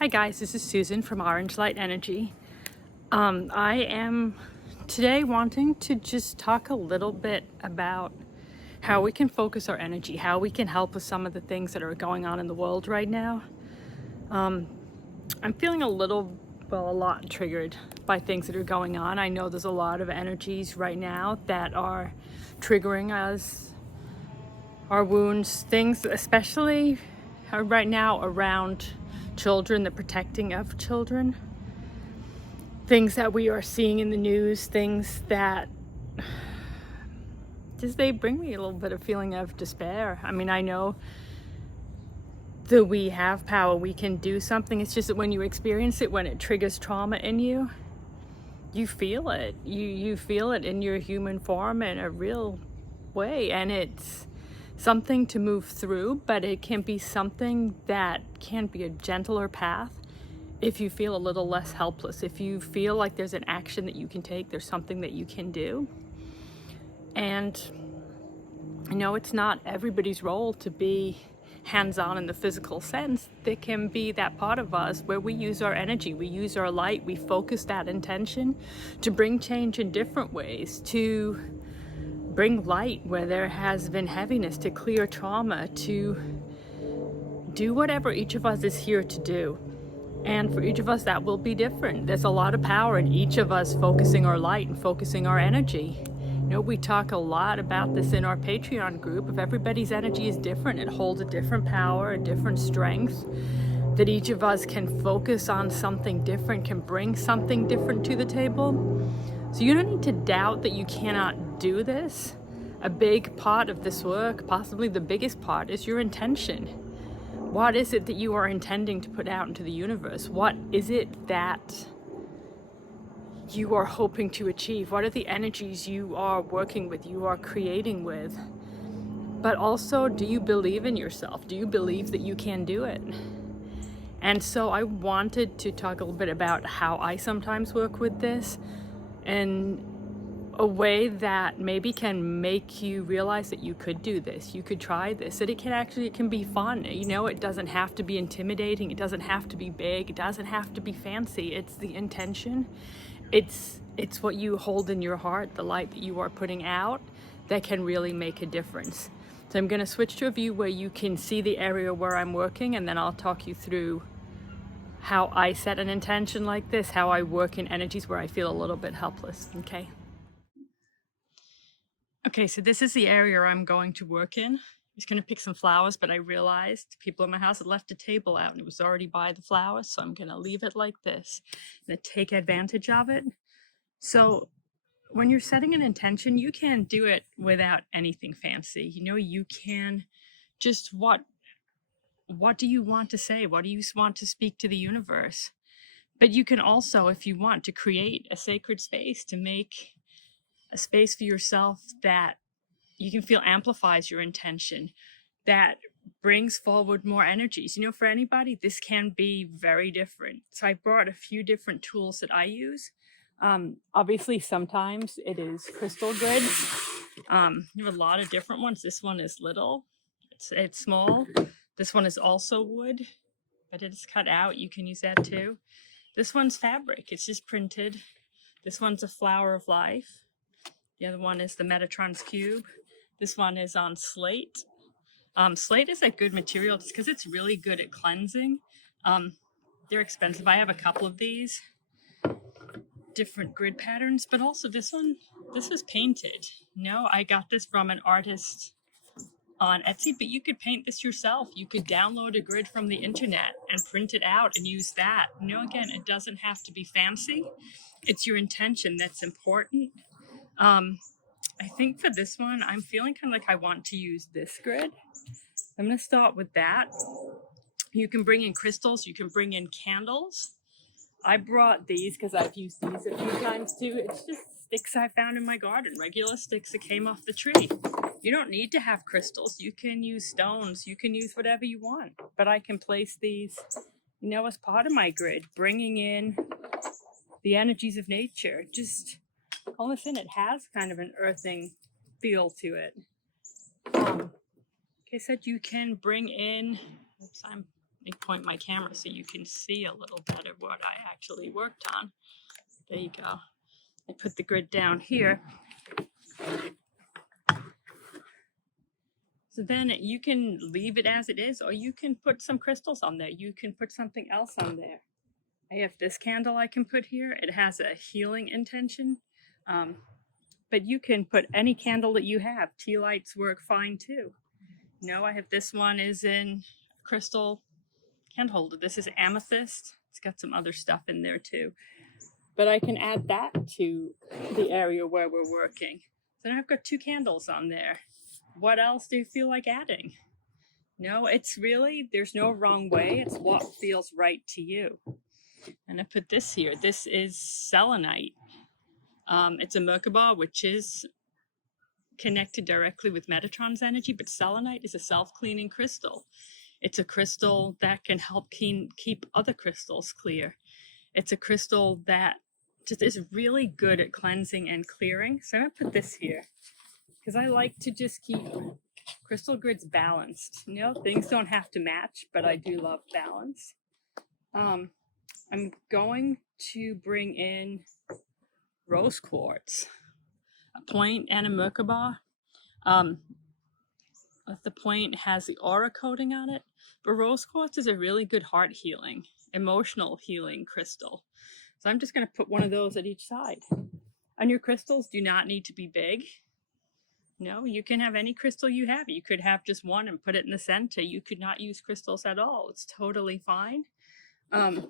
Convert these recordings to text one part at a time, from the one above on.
Hi guys, this is Susan from Orange Light Energy. I am today wanting to just talk a little bit about how we can focus our energy, how we can help with some of the things that are going on in the world right now. I'm feeling a lot triggered by things that are going on. I know there's a lot of energies right now that are triggering us, our wounds, things especially right now around children, the protecting of children. Things that we are seeing in the news, things that they bring me a little bit of feeling of despair. I mean, I know that we have power, we can do something. It's just that when you experience it, when it triggers trauma in you, you feel it. You feel it in your human form in a real way, and it's something to move through, but it can be something that can be a gentler path. If you feel a little less helpless, if you feel like there's an action that you can take, there's something that you can do. And I know it's not everybody's role to be hands-on in the physical sense. There can be that part of us where we use our energy, we use our light, we focus that intention to bring change in different ways, to bring light where there has been heaviness, to clear trauma, to do whatever each of us is here to do. And for each of us, that will be different. There's a lot of power in each of us focusing our light and focusing our energy. You know, we talk a lot about this in our Patreon group. If everybody's energy is different, it holds a different power, a different strength, that each of us can focus on something different, can bring something different to the table. So you don't need to doubt that you cannot do this. A big part of this work, possibly the biggest part, is your intention. What is it that you are intending to put out into the universe? What is it that you are hoping to achieve? What are the energies you are working with, you are creating with? But also, do you believe in yourself? Do you believe that you can do it? And so I wanted to talk a little bit about how I sometimes work with this, and a way that maybe can make you realize that you could do this, you could try this, that it can be fun. You know, it doesn't have to be intimidating, it doesn't have to be big, it doesn't have to be fancy. It's the intention, it's what you hold in your heart, the light that you are putting out, that can really make a difference. So I'm going to switch to a view where you can see the area where I'm working, and then I'll talk you through how I set an intention like this, how I work in energies where I feel a little bit helpless. Okay, so this is the area I'm going to work in. I was going to pick some flowers, but I realized people in my house had left a table out and it was already by the flowers, so I'm going to leave it like this and take advantage of it. So when you're setting an intention, you can do it without anything fancy. You know, you can just what do you want to say? What do you want to speak to the universe? But you can also, if you want, to create a sacred space, to make a space for yourself that you can feel amplifies your intention, that brings forward more energies. You know, for anybody, this can be very different. So I brought a few different tools that I use. Obviously, sometimes it is crystal grid. You have a lot of different ones. This one is little, it's small. This one is also wood, but it's cut out. You can use that too. This one's fabric, it's just printed. This one's a flower of life. The other one is the Metatron's cube. This one is on slate. Slate is a good material just because it's really good at cleansing. They're expensive. I have a couple of these different grid patterns, but also this one, this was painted. No, I got this from an artist on Etsy, but you could paint this yourself. You could download a grid from the internet and print it out and use that. You know, again, it doesn't have to be fancy. It's your intention that's important. I think for this one, I'm feeling kind of like I want to use this grid. I'm going to start with that. You can bring in crystals, you can bring in candles. I brought these because I've used these a few times too. It's just sticks I found in my garden, regular sticks that came off the tree. You don't need to have crystals. You can use stones, you can use whatever you want. But I can place these, you know, as part of my grid, bringing in the energies of nature. Just all this in, it has kind of an earthing feel to it. Like I said, you can bring in, me point my camera so you can see a little better what I actually worked on. There you go. I put the grid down here. So then you can leave it as it is, or you can put some crystals on there. You can put something else on there. I have this candle I can put here. It has a healing intention. But you can put any candle that you have. Tea lights work fine too. No, I have this one is in crystal candle holder. This is amethyst. It's got some other stuff in there too. But I can add that to the area where we're working. So now I've got 2 candles on there. What else do you feel like adding? No, it's really, there's no wrong way. It's what feels right to you. And I put this here. This is selenite. It's a Merkaba, which is connected directly with Metatron's energy, but selenite is a self-cleaning crystal. It's a crystal that can help keep other crystals clear. It's a crystal that just is really good at cleansing and clearing. So I'm going to put this here because I like to just keep crystal grids balanced. You know, things don't have to match, but I do love balance. I'm going to bring in rose quartz, a point and a Merkaba. The point has the aura coating on it, but rose quartz is a really good heart healing, emotional healing crystal. So I'm just going to put one of those at each side. And your crystals do not need to be big. No, you can have any crystal you have. You could have just one and put it in the center. You could not use crystals at all. It's totally fine. I'm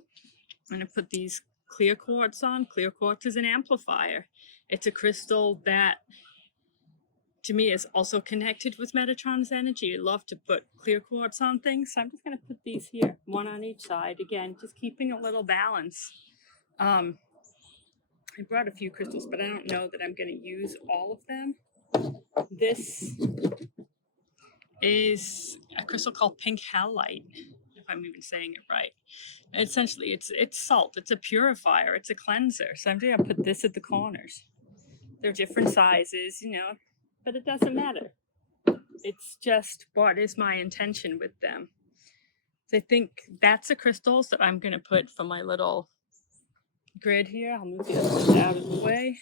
going to put these clear quartz on. Clear quartz is an amplifier. It's a crystal that, to me, is also connected with Metatron's energy. I love to put clear quartz on things. So I'm just going to put these here, one on each side. Again, just keeping a little balance. I brought a few crystals, but I don't know that I'm going to use all of them. This is a crystal called pink halite, if I'm even saying it right. Essentially, it's salt. It's a purifier. It's a cleanser. So I'm going to put this at the corners. They're different sizes, you know, but it doesn't matter. It's just what is my intention with them. So I think that's the crystals that I'm going to put for my little grid here. I'll move the other ones out of the way.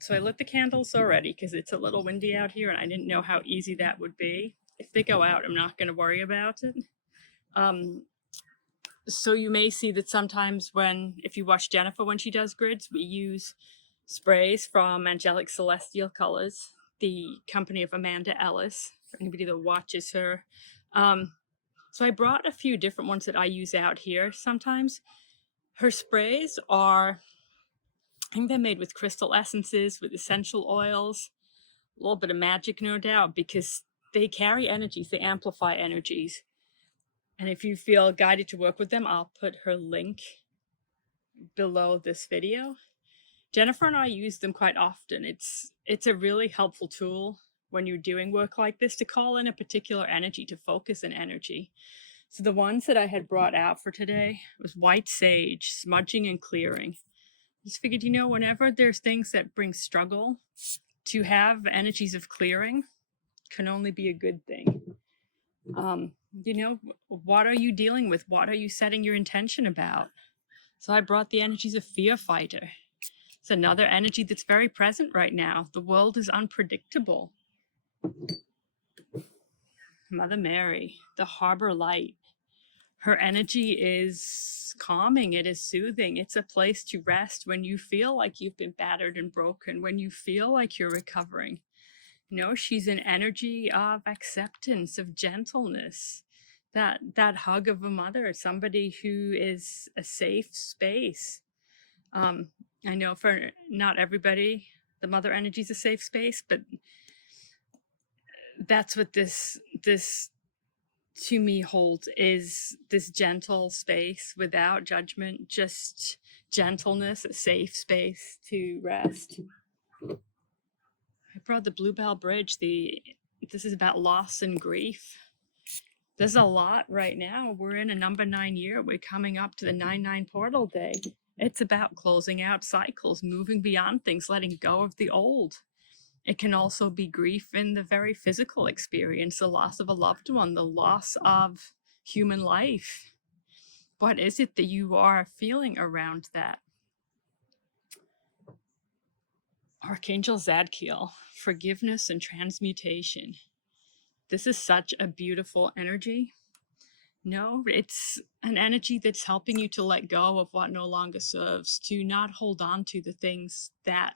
So I lit the candles already because it's a little windy out here and I didn't know how easy that would be. If they go out, I'm not going to worry about it. So you may see that sometimes if you watch Jennifer when she does grids, we use sprays from Angelic Celestial Colors, the company of Amanda Ellis, for anybody that watches her. So I brought a few different ones that I use out here sometimes. Her sprays are, I think they're made with crystal essences, with essential oils, a little bit of magic, no doubt, because they carry energies, they amplify energies. And if you feel guided to work with them, I'll put her link below this video. Jennifer and I use them quite often. It's a really helpful tool when you're doing work like this to call in a particular energy, to focus an energy. So the ones that I had brought out for today was white sage, smudging and clearing. I just figured, you know, whenever there's things that bring struggle, to have energies of clearing can only be a good thing. You know, what are you dealing with? What are you setting your intention about? So I brought the energies of fear fighter. It's another energy that's very present right now. The world is unpredictable. Mother Mary, the harbor light. Her energy is calming. It is soothing. It's a place to rest when you feel like you've been battered and broken, when you feel like you're recovering. You know, she's an energy of acceptance, of gentleness, that hug of a mother, somebody who is a safe space. I know for not everybody, the mother energy is a safe space, but that's what this to me holds, is this gentle space without judgment, just gentleness, a safe space to rest. I brought the Bluebell Bridge. This is about loss and grief. There's a lot right now. We're in a number 9 year. We're coming up to the 9/9 portal day. It's about closing out cycles, moving beyond things, letting go of the old. It can also be grief in the very physical experience, the loss of a loved one, the loss of human life. What is it that you are feeling around that? Archangel Zadkiel, forgiveness and transmutation. This is such a beautiful energy. No, it's an energy that's helping you to let go of what no longer serves, to not hold on to the things that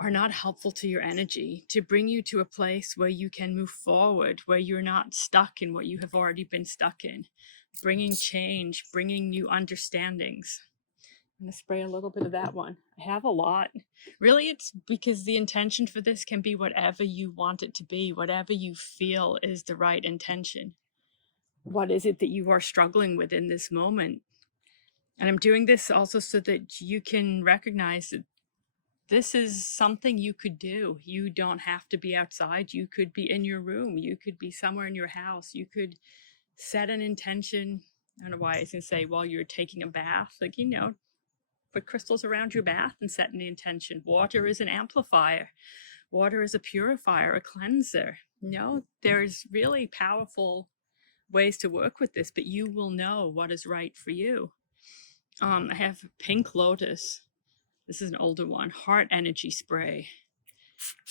are not helpful to your energy, to bring you to a place where you can move forward, where you're not stuck in what you have already been stuck in, bringing change, bringing new understandings. I'm going to spray a little bit of that one. I have a lot. Really, it's because the intention for this can be whatever you want it to be, whatever you feel is the right intention. What is it that you are struggling with in this moment? And I'm doing this also so that you can recognize that this is something you could do. You don't have to be outside. You could be in your room. You could be somewhere in your house. You could set an intention. I don't know why I was going to say while you're taking a bath, like, put crystals around your bath and set an intention. Water is an amplifier. Water is a purifier, a cleanser. There's really powerful ways to work with this, but you will know what is right for you. I have Pink Lotus. This is an older one. Heart energy spray.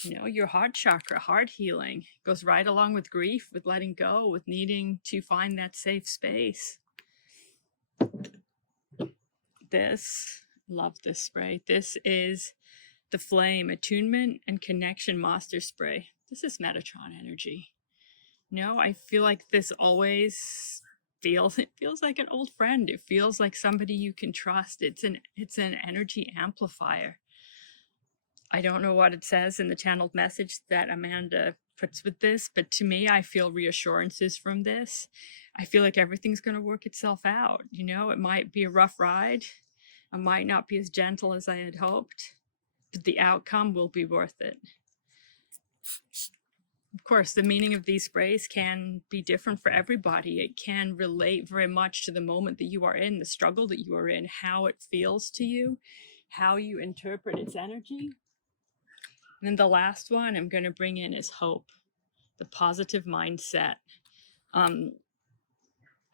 Your heart chakra, heart healing goes right along with grief, with letting go, with needing to find that safe space. Love this spray. This is the Flame Attunement and Connection Master Spray. This is Metatron energy. I feel like this always feels like an old friend. It feels like somebody you can trust. It's an energy amplifier. I don't know what it says in the channeled message that Amanda puts with this, but to me, I feel reassurances from this. I feel like everything's going to work itself out. It might be a rough ride. It might not be as gentle as I had hoped, but the outcome will be worth it. Of course, the meaning of these sprays can be different for everybody. It can relate very much to the moment that you are in, the struggle that you are in, how it feels to you, how you interpret its energy. And then the last one I'm going to bring in is hope, the positive mindset.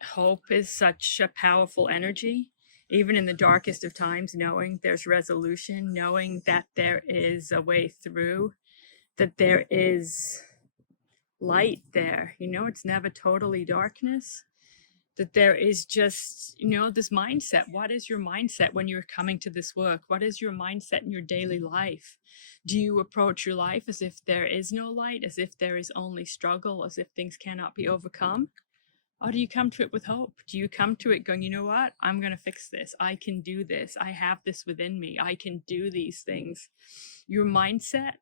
Hope is such a powerful energy, even in the darkest of times, knowing there's resolution, knowing that there is a way through, that there is light there. It's never totally darkness, that there is just, this mindset. What is your mindset when you're coming to this work? What is your mindset in your daily life? Do you approach your life as if there is no light, as if there is only struggle, as if things cannot be overcome? Or do you come to it with hope? Do you come to it going, you know what? I'm going to fix this. I can do this. I have this within me. I can do these things. Your mindset,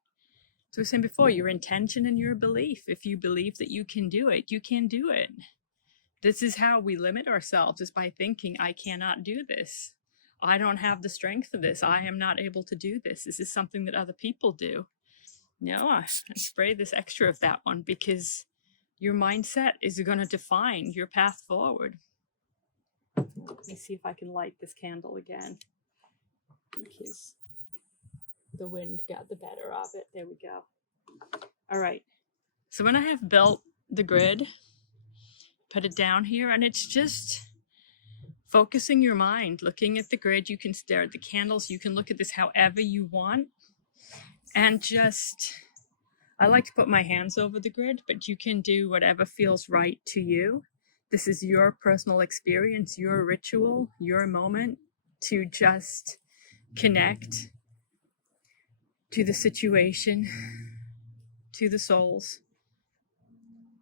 as we were saying before, your intention and your belief. If you believe that you can do it, you can do it. This is how we limit ourselves, is by thinking, I cannot do this. I don't have the strength of this. I am not able to do this. This is something that other people do. I spray this extra of that one because your mindset is going to define your path forward. Let me see if I can light this candle again, because the wind got the better of it. There we go. All right. So when I have built the grid, put it down here, and it's just focusing your mind, looking at the grid. You can stare at the candles. You can look at this however you want. And I like to put my hands over the grid, but you can do whatever feels right to you. This is your personal experience, your ritual, your moment to just connect to the situation, to the souls,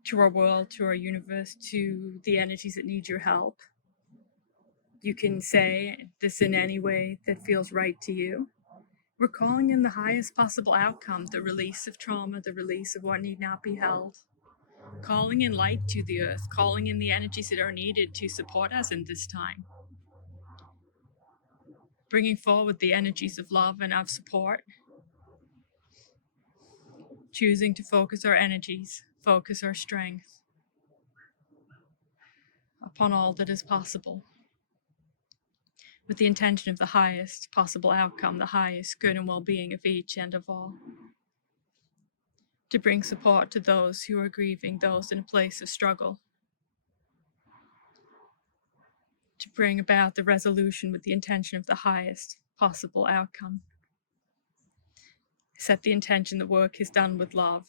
to our world, to our universe, to the energies that need your help. You can say this in any way that feels right to you. We're calling in the highest possible outcome, the release of trauma, the release of what need not be held. Calling in light to the earth, calling in the energies that are needed to support us in this time. Bringing forward the energies of love and of support. Choosing to focus our energies, focus our strength upon all that is possible, with the intention of the highest possible outcome, the highest good and well-being of each and of all. to bring support to those who are grieving, those in a place of struggle, to bring about the resolution with the intention of the highest possible outcome. Set the intention that work is done with love,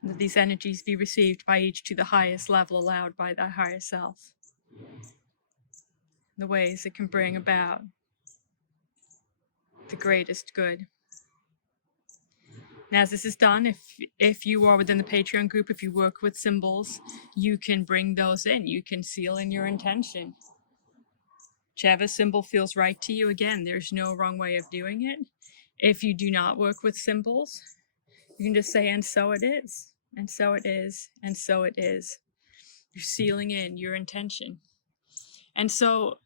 and that these energies be received by each to the highest level allowed by thy higher self. The ways it can bring about the greatest good. And as this is done, if you are within the Patreon group, if you work with symbols, you can bring those in. You can seal in your intention. Whichever symbol feels right to you, again, there's no wrong way of doing it. If you do not work with symbols, you can just say, and so it is, and so it is, and so it is. You're sealing in your intention. And so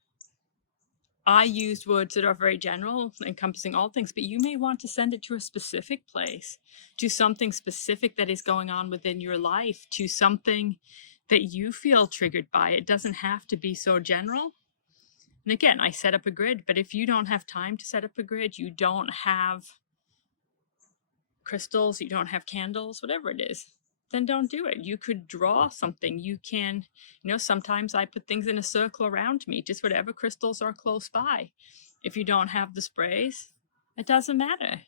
I used words that are very general, encompassing all things, but you may want to send it to a specific place, to something specific that is going on within your life, to something that you feel triggered by. It doesn't have to be so general. And again, I set up a grid, but if you don't have time to set up a grid, you don't have crystals, you don't have candles, whatever it is, then don't do it. You could draw something. You can, sometimes I put things in a circle around me, just whatever crystals are close by. If you don't have the sprays, it doesn't matter.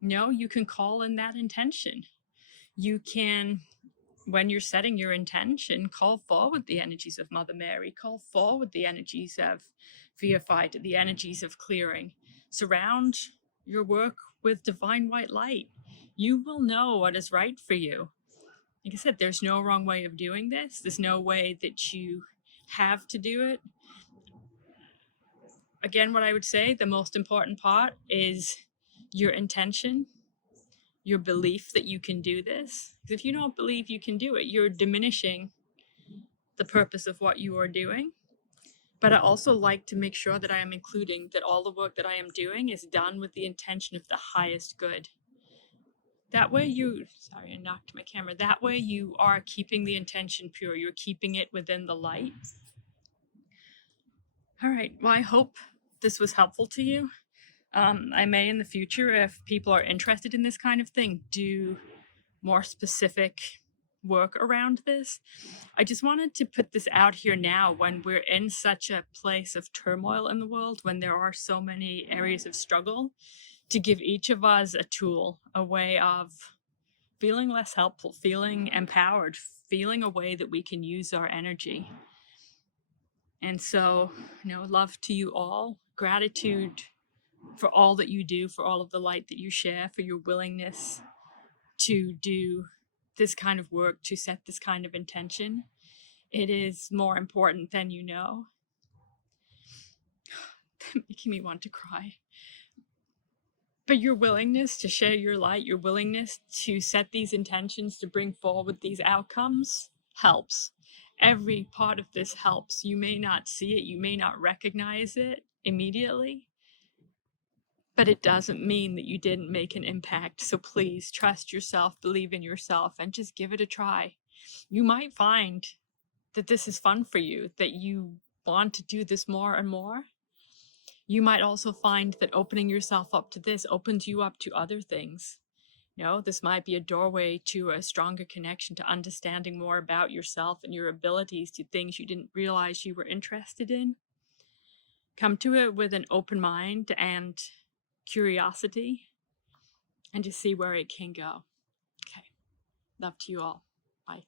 You can call in that intention. You can, when you're setting your intention, call forward the energies of Mother Mary, call forward the energies of Via Fight, the energies of clearing. Surround your work with divine white light. You will know what is right for you. Like I said, there's no wrong way of doing this. There's no way that you have to do it. Again, what I would say, the most important part is your intention, your belief that you can do this. Because if you don't believe you can do it, you're diminishing the purpose of what you are doing. But I also like to make sure that I am including that all the work that I am doing is done with the intention of the highest good. That way sorry, I knocked my camera. That way you are keeping the intention pure. You're keeping it within the light. All right, well, I hope this was helpful to you. I may in the future, if people are interested in this kind of thing, do more specific work around this. I just wanted to put this out here now when we're in such a place of turmoil in the world, when there are so many areas of struggle, to give each of us a tool, a way of feeling less helpful, feeling empowered, feeling a way that we can use our energy. And so, love to you all, gratitude for all that you do, for all of the light that you share, for your willingness to do this kind of work, to set this kind of intention. It is more important than you know. Making me want to cry. But your willingness to share your light, your willingness to set these intentions, to bring forward these outcomes helps. Every part of this helps. You may not see it, you may not recognize it immediately, but it doesn't mean that you didn't make an impact. So please trust yourself, believe in yourself, and just give it a try. You might find that this is fun for you, that you want to do this more and more. You might also find that opening yourself up to this opens you up to other things. This might be a doorway to a stronger connection, to understanding more about yourself and your abilities, to things you didn't realize you were interested in. Come to it with an open mind and curiosity, and just see where it can go. Okay. Love to you all. Bye.